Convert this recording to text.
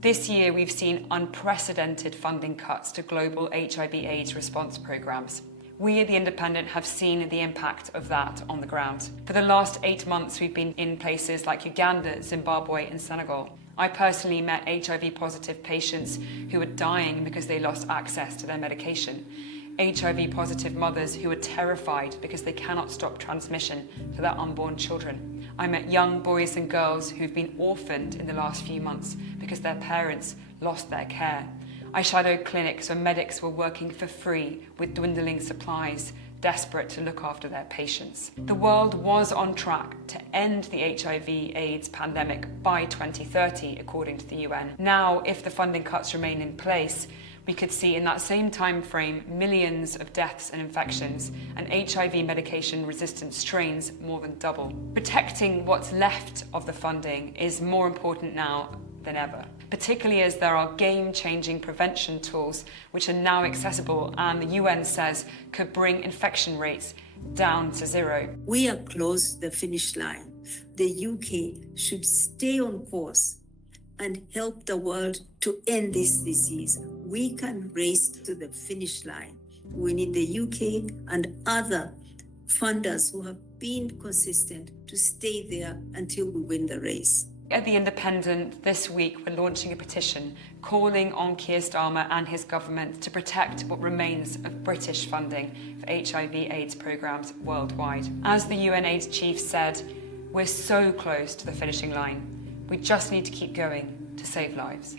This year, we've seen unprecedented funding cuts to global HIV/AIDS response programs. We at The Independent have seen the impact of that on the ground. For the last 8 months, we've been in places like Uganda, Zimbabwe, and Senegal. I personally met HIV-positive patients who were dying because they lost access to their medication. HIV-positive mothers who are terrified because they cannot stop transmission to their unborn children. I met young boys and girls who've been orphaned in the last few months because their parents lost their care. I shadowed clinics where medics were working for free with dwindling supplies, desperate to look after their patients. The world was on track to end the HIV/AIDS pandemic by 2030, according to the UN. Now, if the funding cuts remain in place, we could see in that same time frame millions of deaths and infections, and HIV medication-resistant strains more than double. Protecting what's left of the funding is more important now than ever, particularly as there are game-changing prevention tools which are now accessible and the UN says could bring infection rates down to zero. We are close to the finish line. The UK should stay on course and help the world to end this disease. We can race to the finish line. We need the UK and other funders who have been consistent to stay there until we win the race. At The Independent this week, we're launching a petition calling on Keir Starmer and his government to protect what remains of British funding for HIV/AIDS programmes worldwide. As the UNAIDS chief said, we're so close to the finishing line. We just need to keep going to save lives.